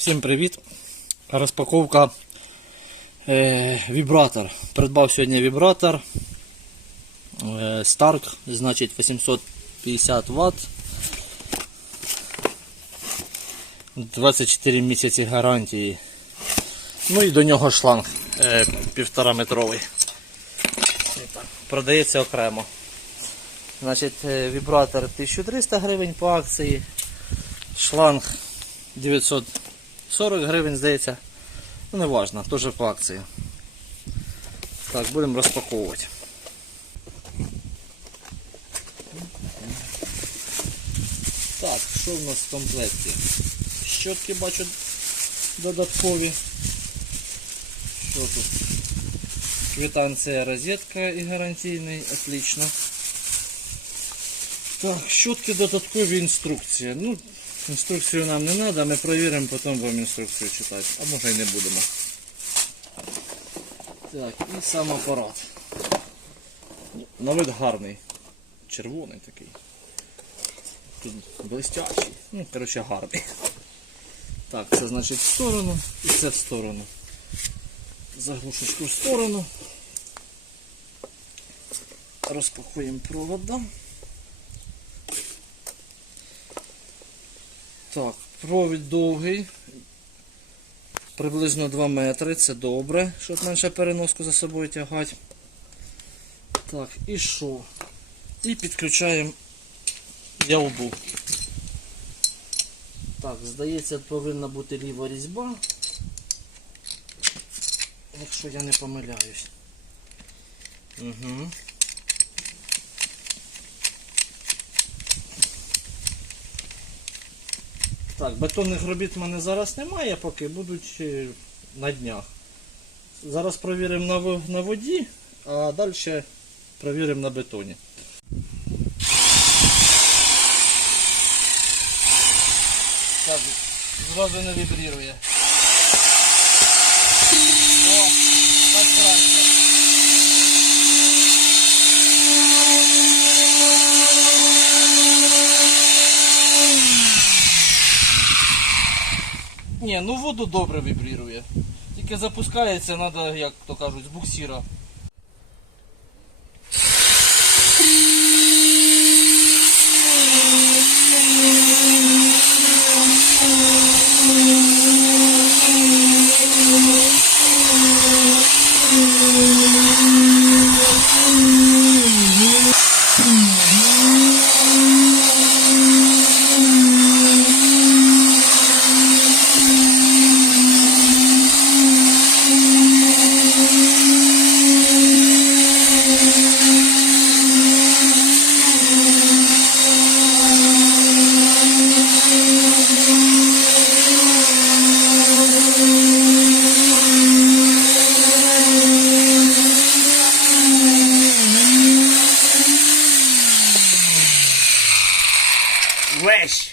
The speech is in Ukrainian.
Всім привіт! Розпаковка е, вібратор. Придбав сьогодні вібратор е, Stark, значить 850 Вт. 24 місяці гарантії. Ну і до нього шланг е, півтора метровий. Продається окремо. Значить, е, вібратор 1300 гривень по акції. Шланг 940 гривень, здається. Ну, не важно, теж по акції. Так, будемо розпаковувати. Так, що в нас в комплекті? Щотки бачу додаткові. Що тут? Квитанція розетка і гарантійний, отлично. Так, щотки додаткові інструкції. Ну, інструкцію нам не треба, ми перевіримо, потім будемо інструкцію читати. А може і не будемо. Так, і сам апарат. На вид гарний. Червоний такий. Тут блестящий. Ну, коротше, гарний. Так, це значить в сторону і це в сторону. Заглушечку в сторону. Розпакуємо провода. Так, провід довгий. Приблизно 2 метри, це добре, щоб менше переноску за собою тягати. Так, і що? І підключаємо ялбу. Так, здається, повинна бути ліва різьба. Якщо я не помиляюсь. Угу. Так, бетонних робіт в мене зараз немає, поки будуть на днях. Зараз провіримо на, на воді, а далі провіримо на бетоні. Так, зразу не вібрірує. Ні, ну воду добре вібрірує. Тільки запускається, треба, як то кажуть, з буксира flesh.